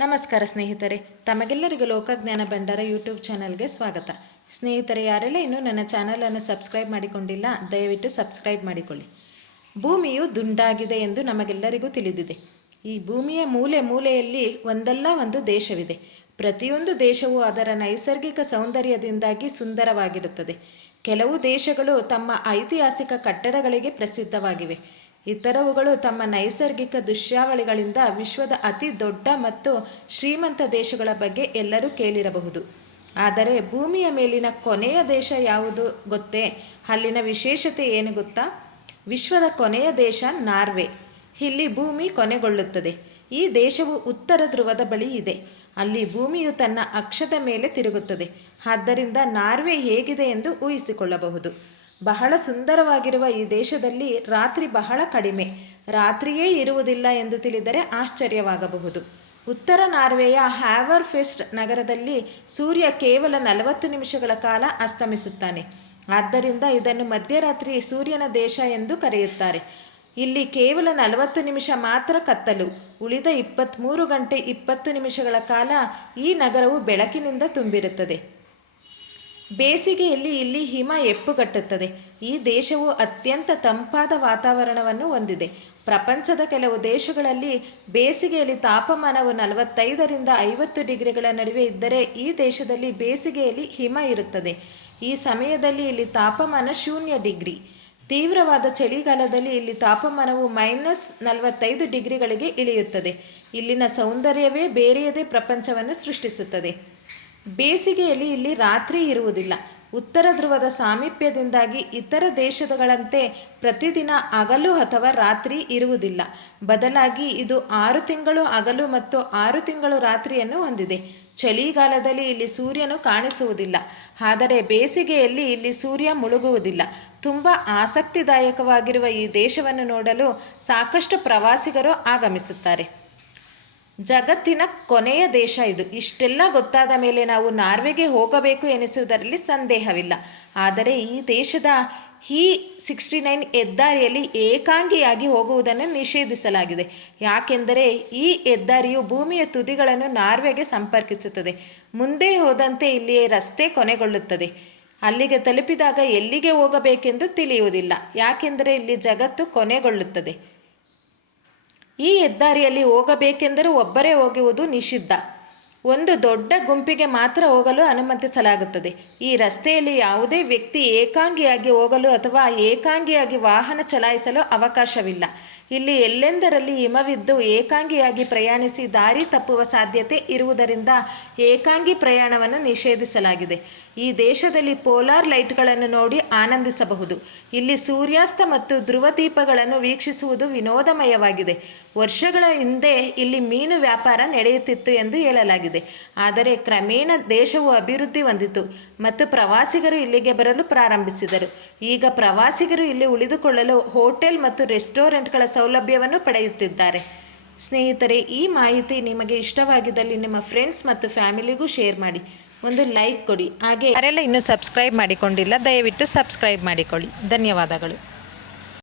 ನಮಸ್ಕಾರ ಸ್ನೇಹಿತರೆ, ತಮಗೆಲ್ಲರಿಗೂ ಲೋಕಜ್ಞಾನ ಭಂಡಾರ ಯೂಟ್ಯೂಬ್ ಚಾನಲ್ಗೆ ಸ್ವಾಗತ. ಸ್ನೇಹಿತರೆ, ಯಾರೆಲ್ಲ ಇನ್ನೂ ನನ್ನ ಚಾನಲನ್ನು ಸಬ್ಸ್ಕ್ರೈಬ್ ಮಾಡಿಕೊಂಡಿಲ್ಲ, ದಯವಿಟ್ಟು ಸಬ್ಸ್ಕ್ರೈಬ್ ಮಾಡಿಕೊಳ್ಳಿ. ಭೂಮಿಯು ದುಂಡಾಗಿದೆ ಎಂದು ನಮಗೆಲ್ಲರಿಗೂ ತಿಳಿದಿದೆ. ಈ ಭೂಮಿಯ ಮೂಲೆ ಮೂಲೆಯಲ್ಲಿ ಒಂದಲ್ಲ ಒಂದು ದೇಶವಿದೆ. ಪ್ರತಿಯೊಂದು ದೇಶವು ಅದರ ನೈಸರ್ಗಿಕ ಸೌಂದರ್ಯದಿಂದಾಗಿ ಸುಂದರವಾಗಿರುತ್ತದೆ. ಕೆಲವು ದೇಶಗಳು ತಮ್ಮ ಐತಿಹಾಸಿಕ ಕಟ್ಟಡಗಳಿಗೆ ಪ್ರಸಿದ್ಧವಾಗಿವೆ. ಇತರವುಗಳು ತಮ್ಮ ನೈಸರ್ಗಿಕ ದೃಶ್ಯಾವಳಿಗಳಿಂದ ವಿಶ್ವದ ಅತಿ ದೊಡ್ಡ ಮತ್ತು ಶ್ರೀಮಂತ ದೇಶಗಳ ಬಗ್ಗೆ ಎಲ್ಲರೂ ಕೇಳಿರಬಹುದು. ಆದರೆ ಭೂಮಿಯ ಮೇಲಿನ ಕೊನೆಯ ದೇಶ ಯಾವುದು ಗೊತ್ತೇ? ಅಲ್ಲಿನ ವಿಶೇಷತೆ ಏನು ಗೊತ್ತಾ? ವಿಶ್ವದ ಕೊನೆಯ ದೇಶ ನಾರ್ವೆ. ಇಲ್ಲಿ ಭೂಮಿ ಕೊನೆಗೊಳ್ಳುತ್ತದೆ. ಈ ದೇಶವು ಉತ್ತರ ಧ್ರುವದ ಬಳಿ ಇದೆ. ಅಲ್ಲಿ ಭೂಮಿಯು ತನ್ನ ಅಕ್ಷದ ಮೇಲೆ ತಿರುಗುತ್ತದೆ. ಆದ್ದರಿಂದ ನಾರ್ವೆ ಹೇಗಿದೆ ಎಂದು ಊಹಿಸಿಕೊಳ್ಳಬಹುದು. ಬಹಳ ಸುಂದರವಾಗಿರುವ ಈ ದೇಶದಲ್ಲಿ ರಾತ್ರಿ ಬಹಳ ಕಡಿಮೆ. ರಾತ್ರಿಯೇ ಇರುವುದಿಲ್ಲ ಎಂದು ತಿಳಿದರೆ ಆಶ್ಚರ್ಯವಾಗಬಹುದು. ಉತ್ತರ ನಾರ್ವೆಯ ಹ್ಯಾವರ್ ಫೆಸ್ಟ್ ನಗರದಲ್ಲಿ ಸೂರ್ಯ ಕೇವಲ ನಲವತ್ತು ನಿಮಿಷಗಳ ಕಾಲ ಅಸ್ತಮಿಸುತ್ತಾನೆ. ಆದ್ದರಿಂದ ಇದನ್ನು ಮಧ್ಯರಾತ್ರಿ ಸೂರ್ಯನ ದೇಶ ಎಂದು ಕರೆಯುತ್ತಾರೆ. ಇಲ್ಲಿ ಕೇವಲ ನಲವತ್ತು ನಿಮಿಷ ಮಾತ್ರ ಕತ್ತಲು. ಉಳಿದ ಇಪ್ಪತ್ತ್ಮೂರು ಗಂಟೆ ಇಪ್ಪತ್ತು ನಿಮಿಷಗಳ ಕಾಲ ಈ ನಗರವು ಬೆಳಕಿನಿಂದ ತುಂಬಿರುತ್ತದೆ. ಬೇಸಿಗೆಯಲ್ಲಿ ಇಲ್ಲಿ ಹಿಮ ಎಪ್ಪುಗಟ್ಟುತ್ತದೆ. ಈ ದೇಶವು ಅತ್ಯಂತ ತಂಪಾದ ವಾತಾವರಣವನ್ನು ಹೊಂದಿದೆ. ಪ್ರಪಂಚದ ಕೆಲವು ದೇಶಗಳಲ್ಲಿ ಬೇಸಿಗೆಯಲ್ಲಿ ತಾಪಮಾನವು ನಲವತ್ತೈದರಿಂದ ಐವತ್ತು ಡಿಗ್ರಿಗಳ ನಡುವೆ ಇದ್ದರೆ ಈ ದೇಶದಲ್ಲಿ ಬೇಸಿಗೆಯಲ್ಲಿ ಹಿಮ ಇರುತ್ತದೆ. ಈ ಸಮಯದಲ್ಲಿ ಇಲ್ಲಿ ತಾಪಮಾನ ಶೂನ್ಯ ಡಿಗ್ರಿ. ತೀವ್ರವಾದ ಚಳಿಗಾಲದಲ್ಲಿ ಇಲ್ಲಿ ತಾಪಮಾನವು ಮೈನಸ್ ನಲವತ್ತೈದು ಡಿಗ್ರಿಗಳಿಗೆ ಇಳಿಯುತ್ತದೆ. ಇಲ್ಲಿನ ಸೌಂದರ್ಯವೇ ಬೇರೆಯದೇ ಪ್ರಪಂಚವನ್ನು ಸೃಷ್ಟಿಸುತ್ತದೆ. ಬೇಸಿಗೆಯಲ್ಲಿ ಇಲ್ಲಿ ರಾತ್ರಿ ಇರುವುದಿಲ್ಲ. ಉತ್ತರ ಧ್ರುವದ ಸಾಮೀಪ್ಯದಿಂದಾಗಿ ಇತರ ದೇಶಗಳಂತೆ ಪ್ರತಿದಿನ ಹಗಲು ಅಥವಾ ರಾತ್ರಿ ಇರುವುದಿಲ್ಲ. ಬದಲಾಗಿ ಇದು ಆರು ತಿಂಗಳು ಹಗಲು ಮತ್ತು ಆರು ತಿಂಗಳು ರಾತ್ರಿಯನ್ನು ಹೊಂದಿದೆ. ಚಳಿಗಾಲದಲ್ಲಿ ಇಲ್ಲಿ ಸೂರ್ಯನು ಕಾಣಿಸುವುದಿಲ್ಲ. ಆದರೆ ಬೇಸಿಗೆಯಲ್ಲಿ ಇಲ್ಲಿ ಸೂರ್ಯ ಮುಳುಗುವುದಿಲ್ಲ. ತುಂಬ ಆಸಕ್ತಿದಾಯಕವಾಗಿರುವ ಈ ದೇಶವನ್ನು ನೋಡಲು ಸಾಕಷ್ಟು ಪ್ರವಾಸಿಗರು ಆಗಮಿಸುತ್ತಾರೆ. ಜಗತ್ತಿನ ಕೊನೆಯ ದೇಶ ಇದು. ಇಷ್ಟೆಲ್ಲ ಗೊತ್ತಾದ ಮೇಲೆ ನಾವು ನಾರ್ವೆಗೆ ಹೋಗಬೇಕು ಎನಿಸುವುದರಲ್ಲಿ ಸಂದೇಹವಿಲ್ಲ. ಆದರೆ ಈ ದೇಶದ ಈ ಸಿಕ್ಸ್ಟಿ ನೈನ್ ಹೆದ್ದಾರಿಯಲ್ಲಿ ಏಕಾಂಗಿಯಾಗಿ ಹೋಗುವುದನ್ನು ನಿಷೇಧಿಸಲಾಗಿದೆ. ಯಾಕೆಂದರೆ ಈ ಹೆದ್ದಾರಿಯು ಭೂಮಿಯ ತುದಿಗಳನ್ನು ನಾರ್ವೆಗೆ ಸಂಪರ್ಕಿಸುತ್ತದೆ. ಮುಂದೆ ಹೋದಂತೆ ಇಲ್ಲಿಯೇ ರಸ್ತೆ ಕೊನೆಗೊಳ್ಳುತ್ತದೆ. ಅಲ್ಲಿಗೆ ತಲುಪಿದಾಗ ಎಲ್ಲಿಗೆ ಹೋಗಬೇಕೆಂದು ತಿಳಿಯುವುದಿಲ್ಲ. ಯಾಕೆಂದರೆ ಇಲ್ಲಿ ಜಗತ್ತು ಕೊನೆಗೊಳ್ಳುತ್ತದೆ. ಈ ಹೆದ್ದಾರಿಯಲ್ಲಿ ಹೋಗಬೇಕೆಂದರೂ ಒಬ್ಬರೇ ಹೋಗುವುದು ನಿಷಿದ್ಧ. ಒಂದು ದೊಡ್ಡ ಗುಂಪಿಗೆ ಮಾತ್ರ ಹೋಗಲು ಅನುಮತಿಸಲಾಗುತ್ತದೆ. ಈ ರಸ್ತೆಯಲ್ಲಿ ಯಾವುದೇ ವ್ಯಕ್ತಿ ಏಕಾಂಗಿಯಾಗಿ ಹೋಗಲು ಅಥವಾ ಏಕಾಂಗಿಯಾಗಿ ವಾಹನ ಚಲಾಯಿಸಲು ಅವಕಾಶವಿಲ್ಲ. ಇಲ್ಲಿ ಎಲ್ಲೆಂದರಲ್ಲಿ ಹಿಮವಿದ್ದು ಏಕಾಂಗಿಯಾಗಿ ಪ್ರಯಾಣಿಸಿ ದಾರಿ ತಪ್ಪುವ ಸಾಧ್ಯತೆ ಇರುವುದರಿಂದ ಏಕಾಂಗಿ ಪ್ರಯಾಣವನ್ನು ನಿಷೇಧಿಸಲಾಗಿದೆ. ಈ ದೇಶದಲ್ಲಿ ಪೋಲಾರ್ ಲೈಟ್ಗಳನ್ನು ನೋಡಿ ಆನಂದಿಸಬಹುದು. ಇಲ್ಲಿ ಸೂರ್ಯಾಸ್ತ ಮತ್ತು ಧ್ರುವ ದೀಪಗಳನ್ನು ವೀಕ್ಷಿಸುವುದು ವಿನೋದಮಯವಾಗಿದೆ. ವರ್ಷಗಳ ಹಿಂದೆ ಇಲ್ಲಿ ಮೀನು ವ್ಯಾಪಾರ ನಡೆಯುತ್ತಿತ್ತು ಎಂದು ಹೇಳಲಾಗಿದೆ. ಆದರೆ ಕ್ರಮೇಣ ದೇಶವು ಅಭಿವೃದ್ಧಿ ಹೊಂದಿತು ಮತ್ತು ಪ್ರವಾಸಿಗರು ಇಲ್ಲಿಗೆ ಬರಲು ಪ್ರಾರಂಭಿಸಿದರು. ಈಗ ಪ್ರವಾಸಿಗರು ಇಲ್ಲಿ ಉಳಿದುಕೊಳ್ಳಲು ಹೋಟೆಲ್ ಮತ್ತು ರೆಸ್ಟೋರೆಂಟ್ಗಳ ಸೌಲಭ್ಯವನ್ನು ಪಡೆಯುತ್ತಿದ್ದಾರೆ. ಸ್ನೇಹಿತರೆ, ಈ ಮಾಹಿತಿ ನಿಮಗೆ ಇಷ್ಟವಾಗಿದ್ದಲ್ಲಿ ನಿಮ್ಮ ಫ್ರೆಂಡ್ಸ್ ಮತ್ತು ಫ್ಯಾಮಿಲಿಗೂ ಶೇರ್ ಮಾಡಿ. ಒಂದು ಲೈಕ್ ಕೊಡಿ. ಹಾಗೆ ಯಾರೆಲ್ಲ ಇನ್ನೂ ಸಬ್ಸ್ಕ್ರೈಬ್ ಮಾಡಿಕೊಂಡಿಲ್ಲ, ದಯವಿಟ್ಟು ಸಬ್ಸ್ಕ್ರೈಬ್ ಮಾಡಿಕೊಳ್ಳಿ. ಧನ್ಯವಾದಗಳು.